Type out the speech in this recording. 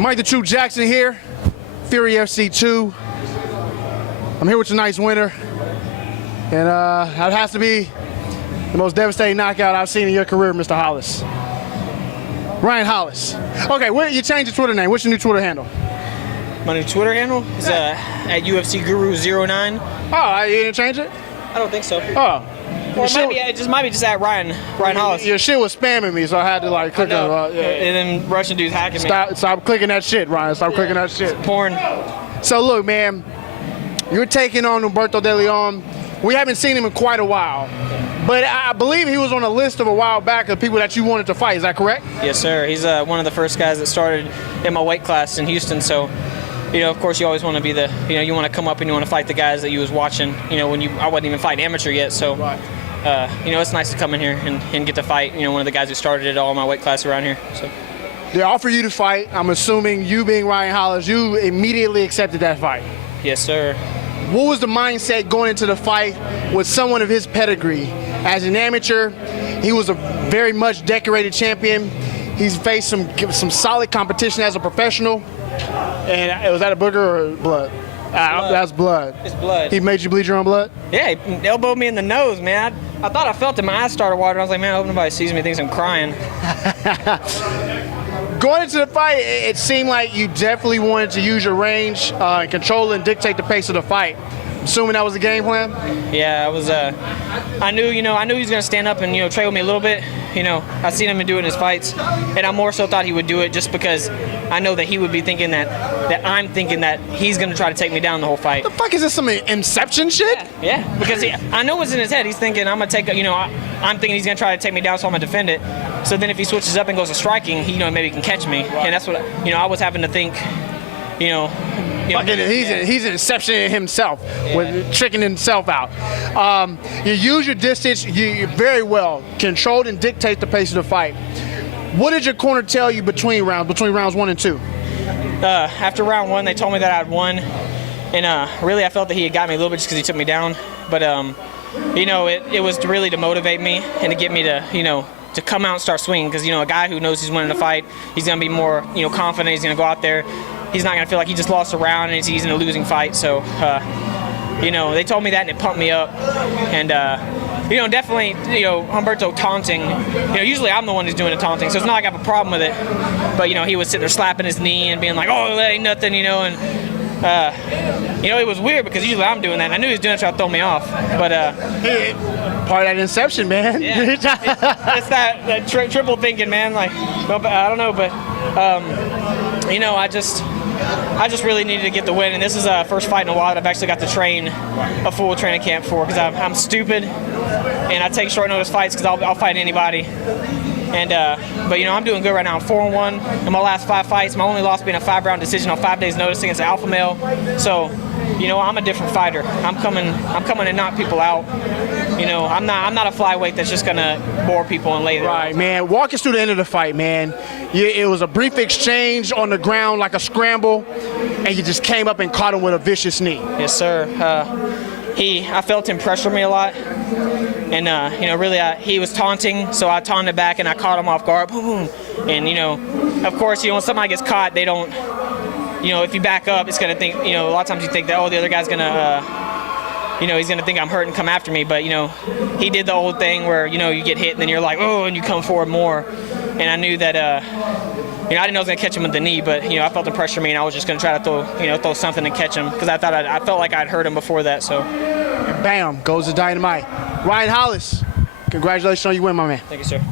Mike the True Jackson here, Fury FC 2. I'm here with tonight's winner, and that has to be the most devastating knockout I've seen in your career, Mr. Hollis. Ryan Hollis. Okay, you changed your Twitter name. What's your new Twitter handle? My new Twitter handle is at UFC Guru 09. Oh, you didn't change it? I don't think so. Oh. Or it might be just at Ryan Hollis. Your shit was spamming me, so I had to like click on it. Yeah. And then Russian dudes hacking me. Stop clicking that shit, Ryan. Stop clicking that shit. It's porn. So look, man, you're taking on Humberto De Leon. We haven't seen him in quite a while, but I believe he was on a list of a while back of people that you wanted to fight. Is that correct? Yes, sir. He's one of the first guys that started in my weight class in Houston. So, of course, you always want to be you want to come up and you want to fight the guys that you was watching. When I wasn't even fighting amateur yet. So, right. It's nice to come in here and get to fight. One of the guys who started it all in my weight class around here. So. They offer you to fight. I'm assuming you being Ryan Hollis, you immediately accepted that fight. Yes, sir. What was the mindset going into the fight with someone of his pedigree? As an amateur, he was a very much decorated champion. He's faced some solid competition as a professional. And was that a booger or blood? That's blood. It's blood. He made you bleed your own blood? Yeah, he elbowed me in the nose, man. I thought I felt it. My eyes started watering. I was like, man, I hope nobody sees me, thinks I'm crying. Going into the fight, it seemed like you definitely wanted to use your range and control and dictate the pace of the fight. Assuming that was the game plan? Yeah, I knew he was going to stand up and, trade with me a little bit. I've seen him do it in his fights, and I more so thought he would do it just because I know that he would be thinking that I'm thinking that he's going to try to take me down the whole fight. The fuck is this, some Inception shit? Yeah, because I know what's in his head. He's thinking I'm going to take, I'm thinking he's going to try to take me down, so I'm going to defend it. So then if he switches up and goes to striking, maybe he can catch me. Right. And that's what, I was having to think, he's an Inception in himself, with tricking himself out. You use your distance, you very well controlled and dictate the pace of the fight. What did your corner tell you between rounds 1 and 2? After round 1, they told me that I had won, and really I felt that he had got me a little bit just because he took me down. But it was really to motivate me and to get me to come out and start swinging, because a guy who knows he's winning a fight, he's going to be more confident. He's going to go out there. He's not going to feel like he just lost a round and he's in a losing fight. So, they told me that and it pumped me up. And, definitely, Humberto taunting. Usually I'm the one who's doing the taunting, so it's not like I have a problem with it. But, he was sitting there slapping his knee and being like, oh, that ain't nothing, and, it was weird because usually I'm doing that. And I knew he was doing it to try to throw me off. But, part of that Inception, man. Yeah. it's that triple thinking, man. Like, I don't know, but, I just really needed to get the win, and this is the first fight in a while that I've actually got to train a full training camp for, because I'm stupid, and I take short notice fights because I'll fight anybody. And but I'm doing good right now. I'm 4-1 in my last 5 fights. My only loss being a 5-round decision on 5 days' notice against an alpha male. So, I'm a different fighter. I'm coming to knock people out. I'm not a flyweight that's just gonna bore people and lay there. Right, man. Walk us through the end of the fight, man. It was a brief exchange on the ground, like a scramble, and you just came up and caught him with a vicious knee. Yes, sir. I felt him pressure me a lot, and really, he was taunting, so I taunted back and I caught him off guard. Boom. And of course, when somebody gets caught, they don't. If you back up, it's gonna think. A lot of times you think that the other guy's gonna. He's going to think I'm hurt and come after me. But, he did the old thing where, you get hit and then you're like, oh, and you come forward more. And I knew that, I didn't know I was going to catch him with the knee, but, I felt him pressure me and I was just going to try to throw something and catch him, because I felt like I'd hurt him before that. So, and bam, goes the dynamite. Ryan Hollis, congratulations on your win, my man. Thank you, sir.